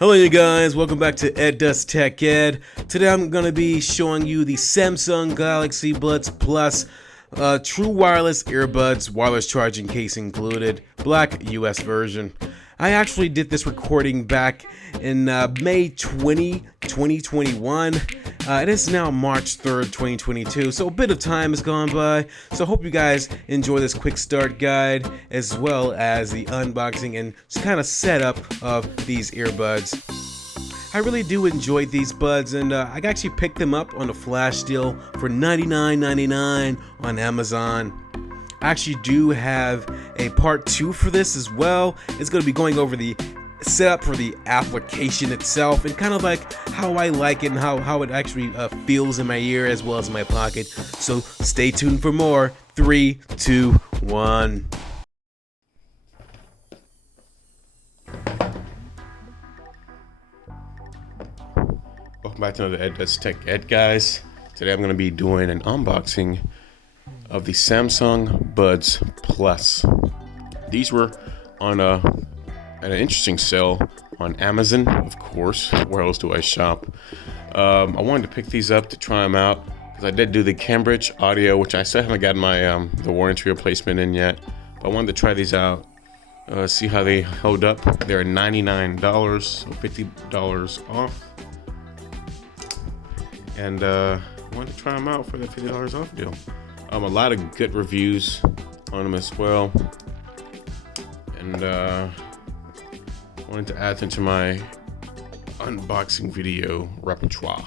Hello you guys, welcome back to Ed Does Tech Ed. Today I'm going to be showing you the Samsung Galaxy Buds Plus true wireless earbuds, wireless charging case included, black US version. I actually did this recording back in May 2021. It is now March 3rd, 2022, so a bit of time has gone by. So I hope you guys enjoy this quick start guide as well as the unboxing and kind of setup of these earbuds. I really do enjoy these buds, and I actually picked them up on a flash deal for $99.99 on Amazon. I actually do have a part 2 for this as well. It's going to be going over the setup for the application itself and kind of like how I like it and how it actually feels in my ear as well as in my pocket. So stay tuned for more. 3, 2, 1. Welcome back to another Ed Does Tech Ed, guys. Today I'm going to be doing an unboxing of the Samsung Buds Plus. These were on an interesting sale on Amazon, of course. Where else do I shop? I wanted to pick these up to try them out because I did do the Cambridge audio, which I still haven't gotten my the warranty replacement in yet. But I wanted to try these out, see how they held up. They're $99, so $50 off. And I wanted to try them out for the $50 off deal. A lot of good reviews on them as well, and wanted to add them to my unboxing video repertoire.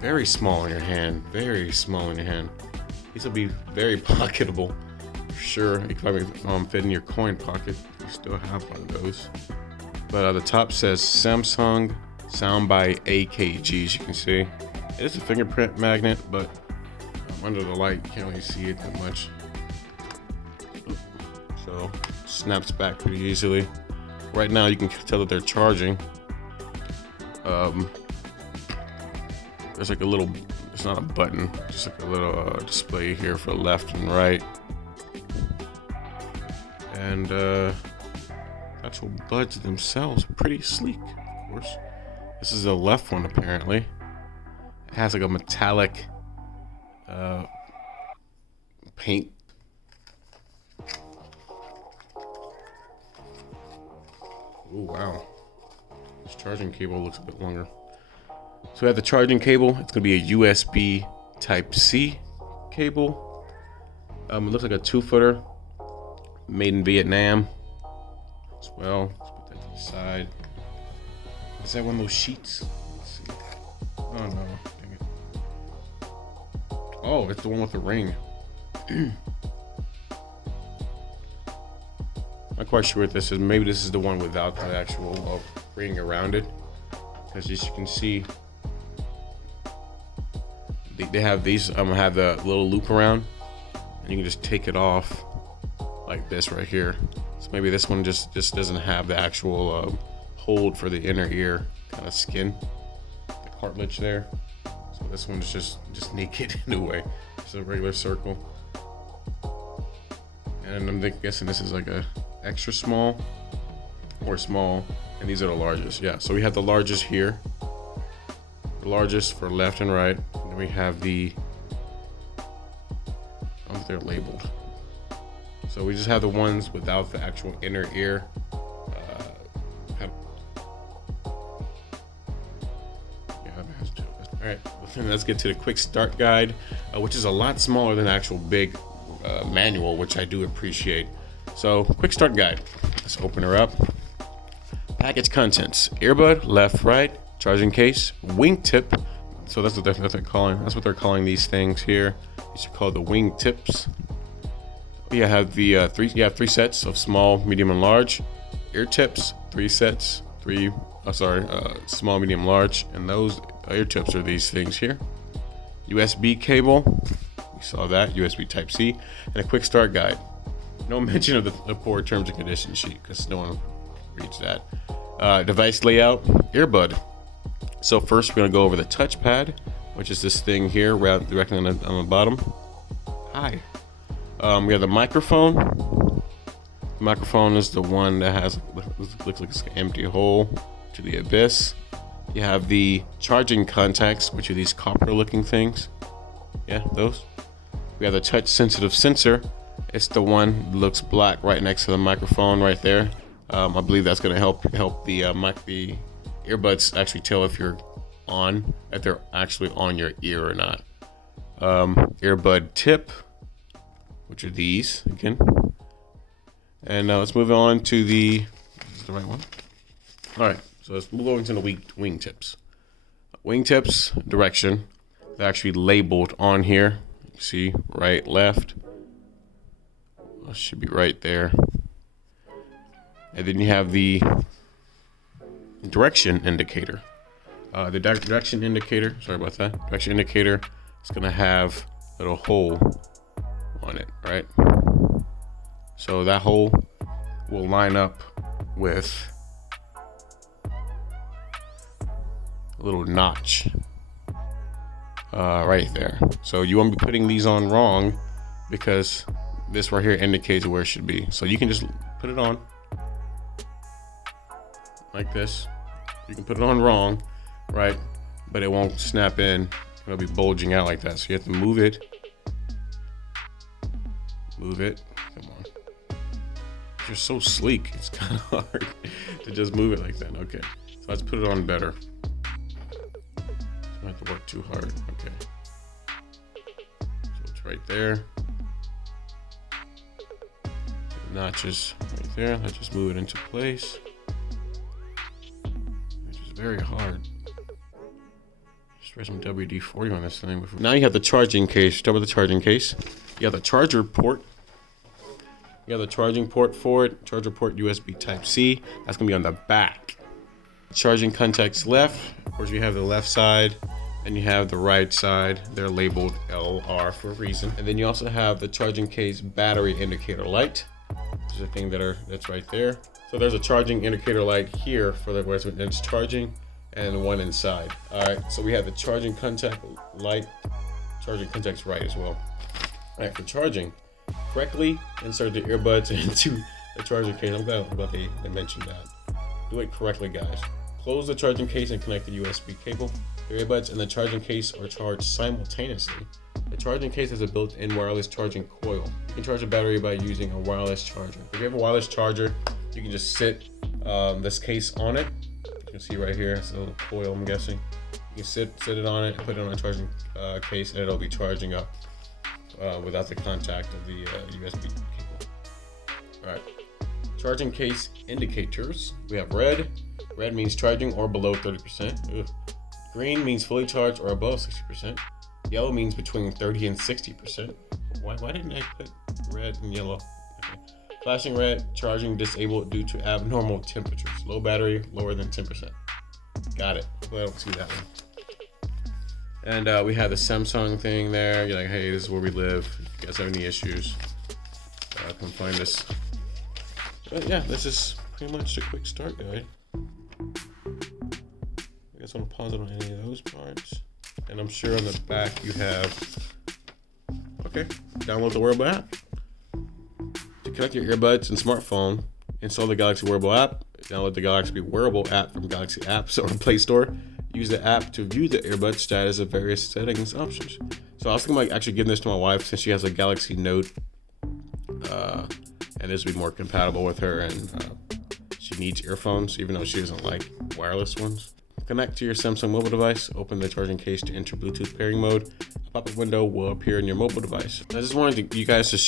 Very small in your hand, very small in your hand. These will be very pocketable, for sure. You can probably fit in your coin pocket if you still have one of those. But the top says Samsung Sound by AKG, as you can see. It is a fingerprint magnet, but under the light, you can't really see it that much. So, snaps back pretty easily. Right now, you can tell that they're charging. There's like a little, it's not a button, just like a little display here for left and right. And actual buds themselves are pretty sleek, of course. This is the left one apparently. It has like a metallic paint. Oh wow, this charging cable looks a bit longer. So we have the charging cable. It's going to be a USB Type-C cable. It looks like a 2-footer, made in Vietnam as well. Let's put that to the side. Is that one of those sheets? Let's see. Oh no, dang it. Oh, it's the one with the ring. Not quite sure what this is. Maybe this is the one without the actual ring around it. Because as you can see, they have these, have the little loop around, and you can just take it off like this right here. So maybe this one just doesn't have the actual hold for the inner ear kind of skin, the cartilage there. So this one's just naked in a way. It's a regular circle. And I'm guessing this is like a extra small or small, and these are the largest. Yeah, so we have the largest here. The largest for left and right. And then we have the, oh, they're labeled. So we just have the ones without the actual inner ear. All right, let's get to the quick start guide, which is a lot smaller than the actual big manual, which I do appreciate. So quick start guide. Let's open her up. Package contents: earbud, left, right, charging case, wingtip. So that's what they're calling. That's what they're calling these things here. These are called the wingtips. You have the three sets of small, medium, and large ear tips. 3 sets, small, medium, large, and those ear tips are these things here. USB cable, we saw that, USB Type C, and a quick start guide. No mention of the poor terms and conditions sheet because no one reads that. Device layout, earbud. So first we're gonna go over the touchpad, which is this thing here directly on the bottom. Hi. We have the microphone. The microphone is the one that looks like it's an empty hole to the abyss. You have the charging contacts, which are these copper looking things. Yeah, those. We have the touch sensitive sensor. It's the one that looks black right next to the microphone right there. I believe that's gonna help the earbuds actually tell if they're actually on your ear or not. Earbud tip, which are these again. And let's move on to is the right one? All right, so let's move over to the wing tips. Wing tips direction, they're actually labeled on here. You see, right, left. It should be right there. And then you have the direction indicator. The direction indicator, sorry about that. Direction indicator is gonna have a little hole on it, right? So that hole will line up with a little notch right there. So you won't be putting these on wrong because this right here indicates where it should be. So you can just put it on like this. You can put it on wrong, right? But it won't snap in. It'll be bulging out like that. So you have to move it. Move it. Come on. You're so sleek. It's kind of hard to just move it like that. Okay. So let's put it on better. Don't have to work too hard. Okay. So it's right there. Notches right there. Let's just move it into place. Which is very hard. Just write some WD-40 on this thing. Now you have the charging case. Start with the charging case. You have the charger port. You have the charging port for it. Charger port USB Type C. That's gonna be on the back. Charging contacts left. Of course, you have the left side. And you have the right side. They're labeled LR for a reason. And then you also have the charging case battery indicator light. There's a thing that's right there. So there's a charging indicator light here for where it's charging, and one inside. All right, so we have the charging contact light, charging contacts right as well. All right, for charging, correctly insert the earbuds into the charging case. I'm glad they mentioned that. Do it correctly, guys. Close the charging case and connect the USB cable. The earbuds and the charging case are charged simultaneously. The charging case has a built-in wireless charging coil. You can charge a battery by using a wireless charger. If you have a wireless charger, you can just sit this case on it. You can see right here, it's a little coil, I'm guessing. You can sit it on it, put it on a charging case, and it'll be charging up without the contact of the USB cable. All right, charging case indicators. We have red. Red means charging or below 30%. Ugh. Green means fully charged or above 60%. Yellow means between 30 and 60%. Why didn't I put red and yellow? Okay. Flashing red, charging disabled due to abnormal temperatures. Low battery, lower than 10%. Got it. Well, I don't see that one. And we have the Samsung thing there. You're like, hey, this is where we live. If you guys have any issues, come find us. But yeah, this is pretty much a quick start guide. I guess I want to pause it on any of those parts. And I'm sure on the back you have, okay, download the Wearable app. To connect your earbuds and smartphone, install the Galaxy Wearable app. Download the Galaxy Wearable app from Galaxy Apps or Play Store. Use the app to view the earbud status of various settings options. So I was thinking about actually giving this to my wife since she has a Galaxy Note. And this would be more compatible with her, and she needs earphones even though she doesn't like wireless ones. Connect to your Samsung mobile device, open the charging case to enter Bluetooth pairing mode. A pop-up window will appear in your mobile device. I just wanted you guys to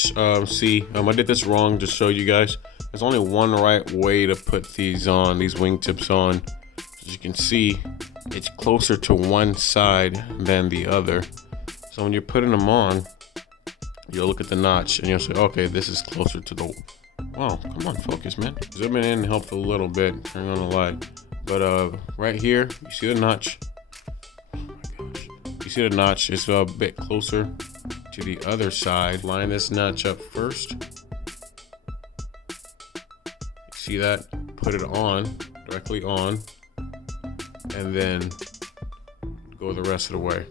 see, I did this wrong to show you guys. There's only one right way to put these on, these wingtips on. As you can see, it's closer to one side than the other. So when you're putting them on, you'll look at the notch and you'll say, okay, this is closer to the, wow, come on, focus, man. Zooming in helped a little bit, turning on the light. But right here, you see the notch. Oh my gosh. You see the notch, it's a bit closer to the other side. Line this notch up first. See that? Put it on, directly on, and then go the rest of the way.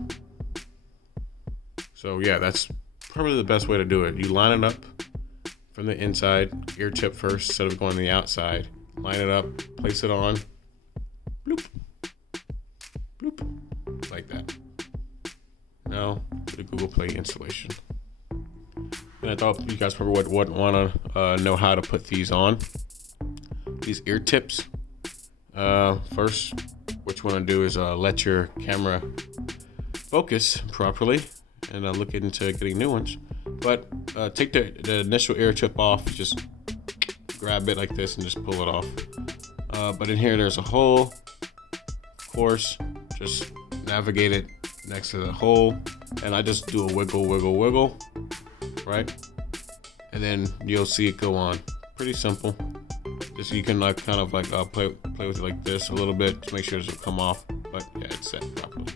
So yeah, that's probably the best way to do it. You line it up from the inside, ear tip first instead of going to the outside. Line it up, place it on, bloop, bloop, like that. Now for the Google Play installation. And I thought you guys probably would want to know how to put these on. These ear tips. First, what you want to do is let your camera focus properly and look into getting new ones. But take the initial ear tip off, just grab it like this and just pull it off. But in here there's a hole. Of course, just navigate it next to the hole, and I just do a wiggle, wiggle, wiggle, right? And then you'll see it go on. Pretty simple. Just you can like kind of like play with it like this a little bit to make sure it doesn't come off. But yeah, it's set properly.